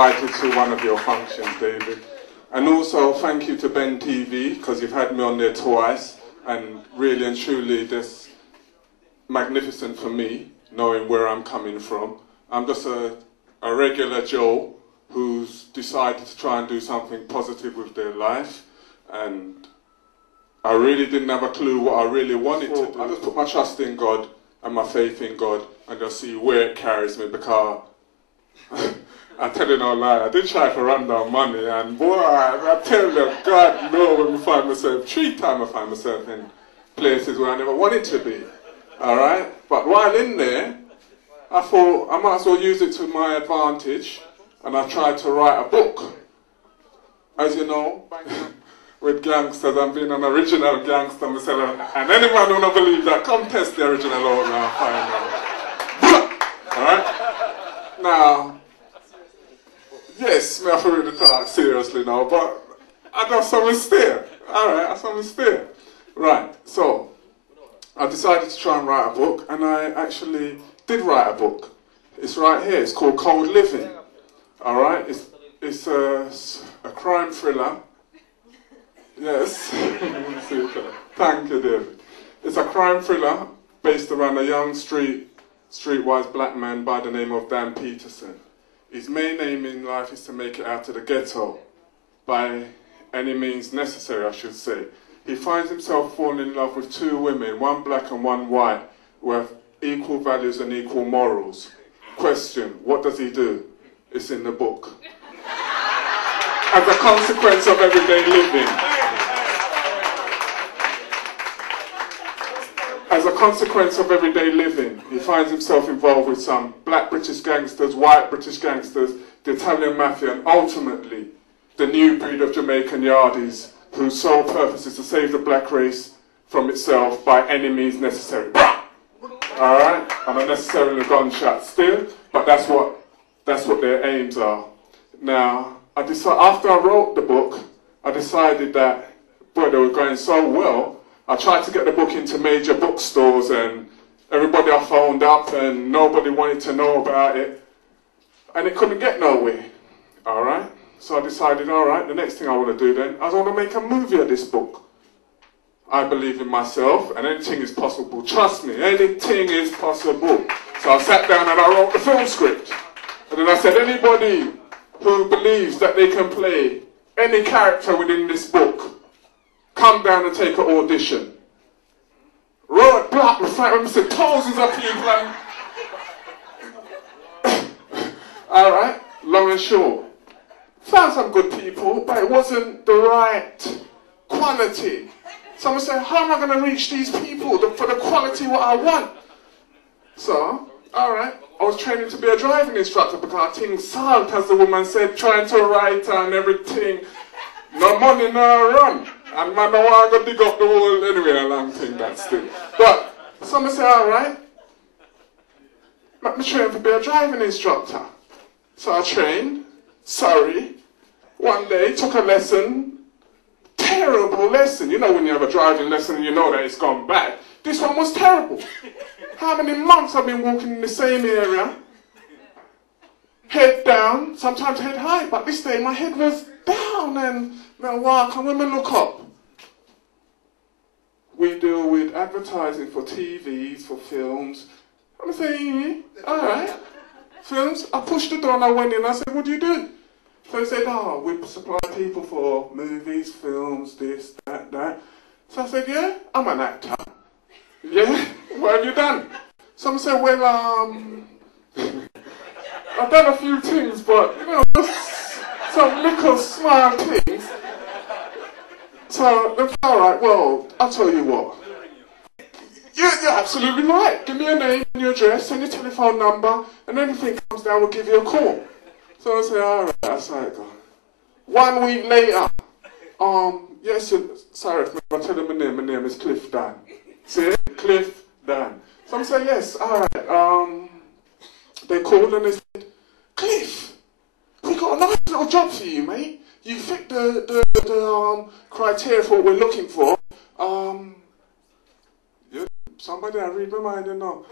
invited to one of your functions, David. And also thank you to Ben TV, because you've had me on there twice, and really and truly this magnificent for me, knowing where I'm coming from. I'm just a regular Joe who's decided to try and do something positive with their life, and I really didn't have a clue what I really wanted to do. I just put my trust in God and my faith in God and just see where it carries me, because I tell you no lie, I did try to run down money, and boy, I tell you, God knows when I find myself, 3 times I find myself in places where I never wanted to be, alright? But while in there, I thought I might as well use it to my advantage, and I tried to write a book. As you know, with gangsters, I'm being an original gangster myself, and anyone who don't believe that, come test the original out now, find out. Alright? Now, yes, me have to really talk seriously now, but I got something still. Alright, I have something still. Right, so, I decided to try and write a book, and I actually did write a book. It's right here, it's called Cold Living. Alright, it's a crime thriller. Yes, thank you, David. It's a crime thriller based around a young streetwise black man by the name of Dan Peterson. His main aim in life is to make it out of the ghetto, by any means necessary, I should say. He finds himself falling in love with 2 women, one black and one white, who have equal values and equal morals. Question, what does he do? It's in the book. As a consequence of everyday living. As a consequence of everyday living, he finds himself involved with some black British gangsters, white British gangsters, the Italian mafia, and ultimately the new breed of Jamaican yardies, whose sole purpose is to save the black race from itself by any means necessary. Alright? And unnecessarily gunshot still, but that's what their aims are. Now, after I wrote the book, I decided that, boy, they were going so well. I tried to get the book into major bookstores, and everybody I phoned up, and nobody wanted to know about it, and it couldn't get nowhere. Alright? So I decided, alright, the next thing I want to do then, I want to make a movie of this book. I believe in myself, and anything is possible. Trust me, anything is possible. So I sat down and I wrote the film script. And then I said, anybody who believes that they can play any character within this book, come down and take an audition. Wrote it black with thousands of people. Alright, long and short. Found some good people, but it wasn't the right quality. Someone said, how am I going to reach these people for the quality what I want? So, alright, I was training to be a driving instructor, because I think salt, as the woman said, trying to write and everything. No money, no run. And man, no one going to dig up the world anyway, a long thing that's still. But someone said, alright, let me train to be a driving instructor. So I trained, sorry, one day took a lesson, terrible lesson. You know when you have a driving lesson and you know that it's gone bad. This one was terrible. How many months I've been walking in the same area, head down, sometimes head high, but this day my head was down, and man, walk and women look up. We deal with advertising for TVs, for films. I'm saying, alright, films. I pushed the door and I went in, I said, what do you do? So they said, oh, we supply people for movies, films, this, that. So I said, yeah, I'm an actor. Yeah? What have you done? Someone said, well, I've done a few things, but, you know, some little small things. So, that's alright, well, I'll tell you what. You're absolutely right. Give me your name and your address and your telephone number, and anything comes down, we'll give you a call. So I said, alright, that's how it goes. 1 week later, yes, sorry if I tell them my name is Cliff Dan. See, Cliff Dan. So I said, yes, alright, they called and they said, Cliff, we got a nice little job for you, mate. You fit the criteria for what we're looking for. Yeah, somebody I read my mind, you know.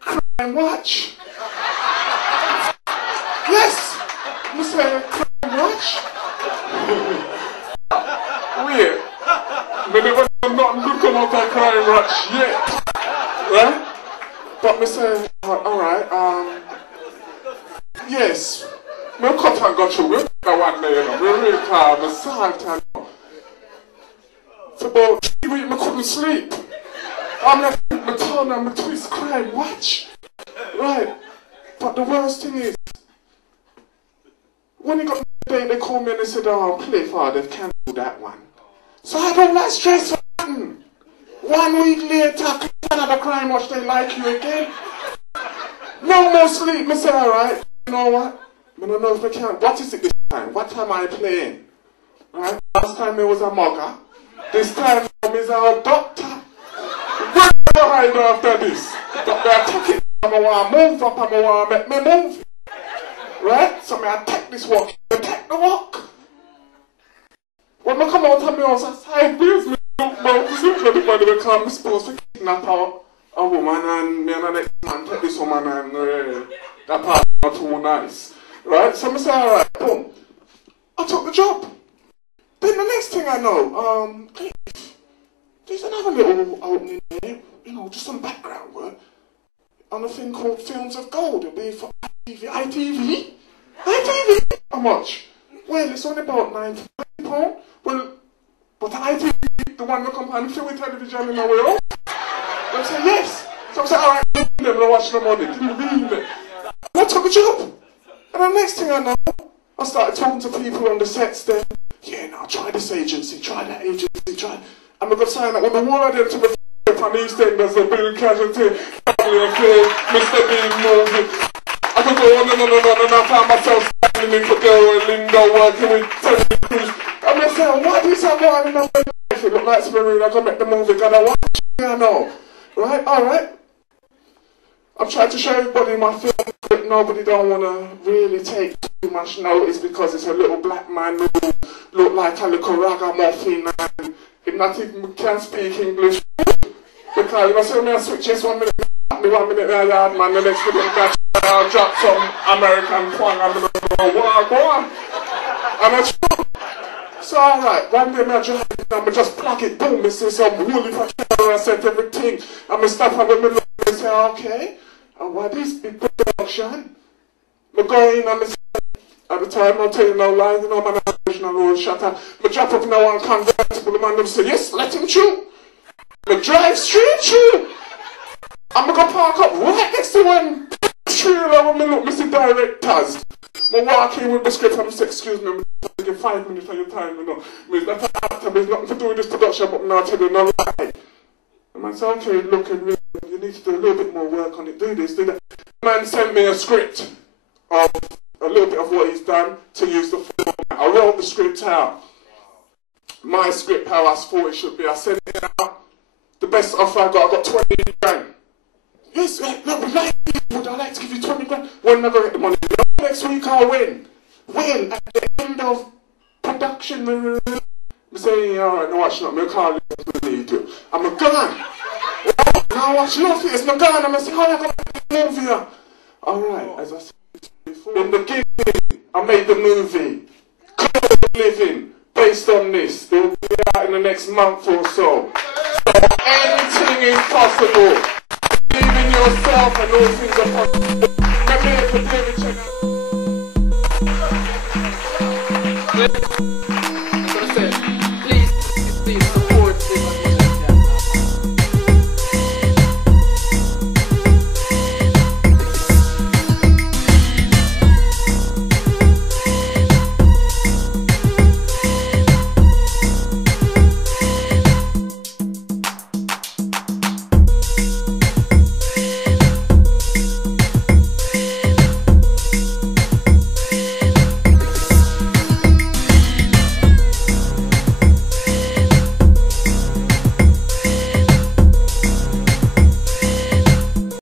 Crime Watch. Yes. I say, watch. Wait. Me never done nothing good come out of Crime Watch yet. Right? But me say, alright, yes. Me cut and got you. We that one day, you know. We really calm and salt and for about 3 weeks, I couldn't sleep. I'm like, my turn and my twist Crime Watch. Right. But the worst thing is, when he got the day, they called me and they said, oh, Cliff, they've cancelled that one. So I don't like stress. 1 week later, another Crime Watch, they like you again. No more sleep. I said, alright, you know what? I don't know if I can. What is it this time? What time am I playing? Right? Last time it was a mugger. This time is our doctor. Where do I hide after this? But I take it. I want to move up. I want to make me move. Right? So I take this walk. I take the walk. When I come out of my house, I sideways, me look back to see if anybody will come. I'm supposed to kidnap a woman and me and the next man take this woman and that part not too nice. Right? So I say, alright, boom. I took the job. Then the next thing I know, there's another little opening there, you know, just some background work on a thing called Films of Gold. It'll be for ITV. ITV? How much? Well, it's only about £90. Well, but ITV, the one that comes on film television in our way. I say, yes. So I say, alright, I'm going to watch the money. Give me the I took a job. And the next thing I know, I started talking to people on the sets there. Yeah, now try this agency, try that agency, try. I'm going to sign up with the one of them to the on East End, there's a Bill Casualty, Family Affair, Mr. Bean movie. I could go on and I found myself standing in for Daryl and Linda working with Terry Crews. And they say, what is that one in my life? It look like Smarina, I go make the movie, gotta watch it, I know. Right, alright. I'm trying to show everybody my film, but nobody don't want to really take too much notice because it's a little black man who look like a little ragamuffin and he not even can speak English. Because you know, so I switch this 1 minute, 1 minute there, yard man, the next minute I'll drop some American twang and I'm go on. And I shot. So alright, one day I drive it and I just plug it, boom, I see some holy camera, I set everything. And I stop and I look and say, okay, and what is big production? I go in and I say, at the time, I'll tell you no lie, you know, my original road shutter. I drop up now one convertible, the man them say, yes, let him shoot. I drive straight through. I'm going to park up right next to one trailer when I look, Mr. Directors. I walk in with the script and I say, excuse me, I'm going to give 5 minutes of your time, you know. It's not an actor, there's nothing to do with this production, but I'm not telling you no lie. The man said, okay, look, you need to do a little bit more work on it, do this, do that. The man sent me a script of a little bit of what he's done to use the format. I wrote the script out. My script, how I thought it should be. I sent it out. The best offer I got 20 grand. Yes, no, we like it. Would I like to give you 20 grand? When I go get the money, next week I'll win. Win at the end of production. I say, alright, no, watch not. I'm calling you. I'm a gun. Now watch nothing. It's my gun. I'm going to say, how am I going to move here? Alright, as I said before, in the beginning, I made the movie Code Living based on this. They will be out in the next month or so. So anything is possible. Believe in yourself and all things are possible. Remember for David Chen.